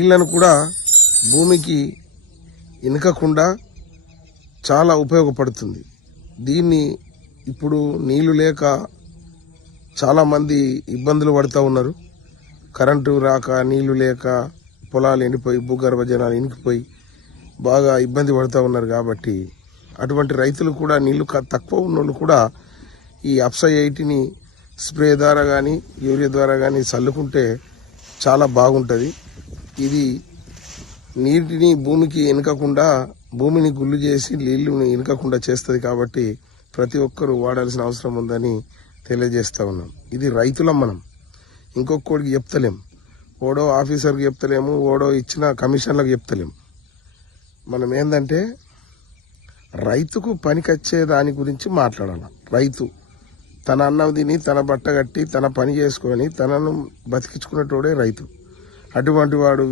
నీళ్లను కూడా భూమికి ఇనకకుండా చాలా ఉపయోగపడుతుంది. దీన్ని ఇప్పుడు నీళ్లు లేక చాలామంది ఇబ్బందులు పడుతూ ఉన్నారు. కరెంటు రాక, నీళ్లు లేక పొలాలు ఎండిపోయి, భూగర్భ జలాలు ఇనికిపోయి బాగా ఇబ్బంది పడుతూ ఉన్నారు. కాబట్టి అటువంటి రైతులు కూడా, నీళ్లు తక్కువ ఉన్నోళ్ళు కూడా ఈ అప్సా 80ని స్ప్రే ద్వారా కానీ, యూరియా ద్వారా కానీ చల్లుకుంటే చాలా బాగుంటుంది. ఇది నీటిని భూమికి ఇనకకుండా, భూమిని గుళ్ళు చేసి నీళ్లు ఇనకకుండా చేస్తుంది. కాబట్టి ప్రతి ఒక్కరూ వాడాల్సిన అవసరం ఉందని తెలియజేస్తా ఉన్నాం. ఇది రైతులం. మనం ఇంకొకటికి చెప్తలేం, ఓడో ఆఫీసర్కి చెప్తలేము, ఓడో ఇచ్చిన కమిషన్లకు చెప్తలేము. మనం ఏంటంటే రైతుకు పనికొచ్చే దాని గురించి మాట్లాడాలి. రైతు తన అన్నం తిని, తన బట్ట కట్టి, తన పని చేసుకొని తనను బతికించుకునేటోడే రైతు. అటువంటి వాడు